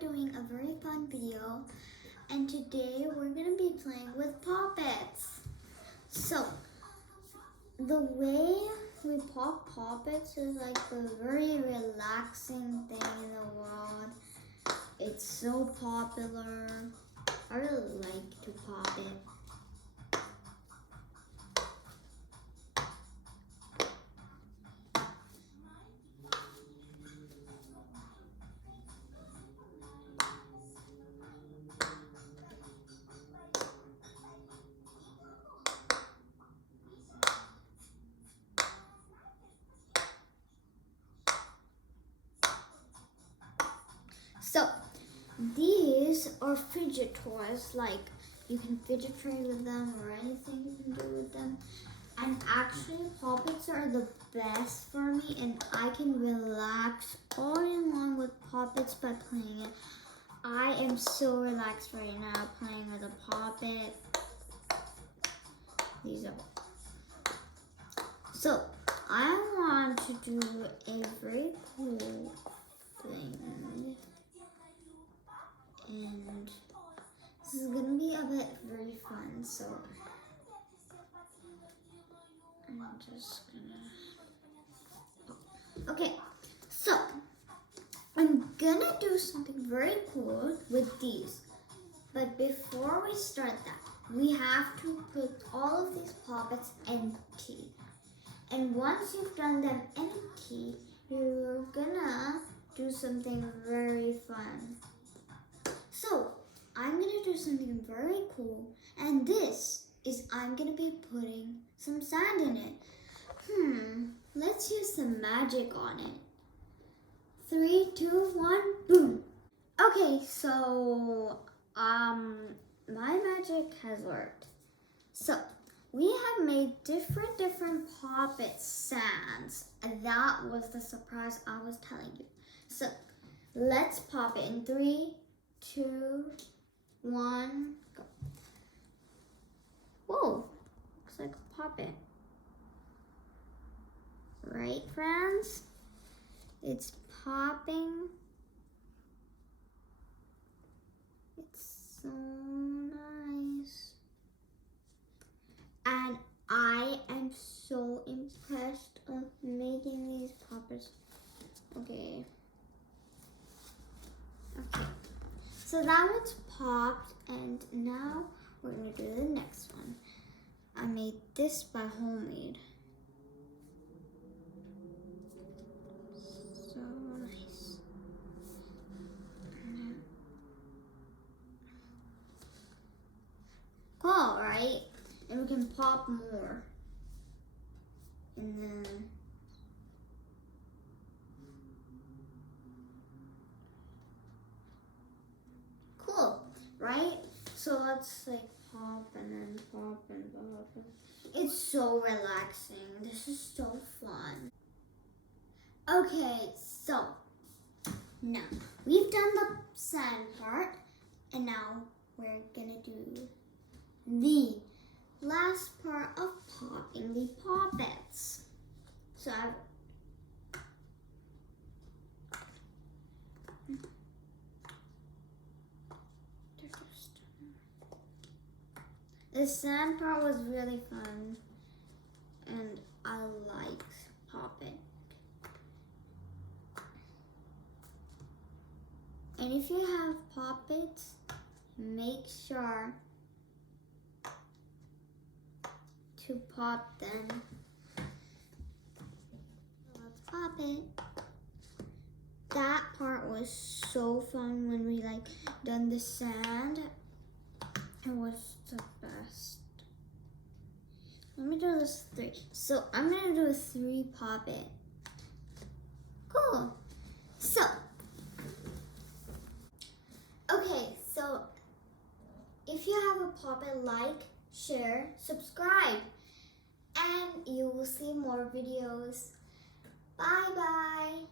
doing a very fun video, and today we're going to be playing with poppets. So, the way we pop poppets is like a very relaxing thing in the world. It's so popular. I really like to pop it. So, these are fidget toys, like you can fidget play with them or anything you can do with them. And actually, poppets are the best for me, and I can relax all day long with poppets by playing it. I am so relaxed right now playing with a poppet. These are. So, I want to do a very cool thing. And this is gonna be a bit very fun, so I'm just gonna. Okay, so I'm gonna do something very cool with these. But before we start that, we have to put all of these poppets empty. And once you've done them empty, you're gonna do something very fun. So, I'm gonna do something very cool, and this is I'm gonna be putting some sand in it. Let's use some magic on it. 3, 2, 1, boom. Okay, so, my magic has worked. So, we have made different poppet sands, and that was the surprise I was telling you. So, let's pop it in 3, 2, 1, go. Whoa, looks like a poppet. Right, friends? It's popping. It's so nice. And I am so impressed of making these poppets. Okay. So that one's popped, and now we're gonna do the next one. I made this by homemade. So nice. Cool, right? And we can pop more. And then cool, right? So let's like pop and then pop and pop. It's so relaxing. This is so fun. Okay, so now we've done the sand part, and now we're gonna do the last part of popping the poppets. So the sand part was really fun, and I liked popping. And if you have poppets, make sure to pop them. Let's pop it. That part was so fun when we like done the sand. It was the best. Let me do this 3. So I'm gonna do a 3 poppet. Cool. So, okay, so if you have a poppet, like, share, subscribe, and you will see more videos. Bye bye.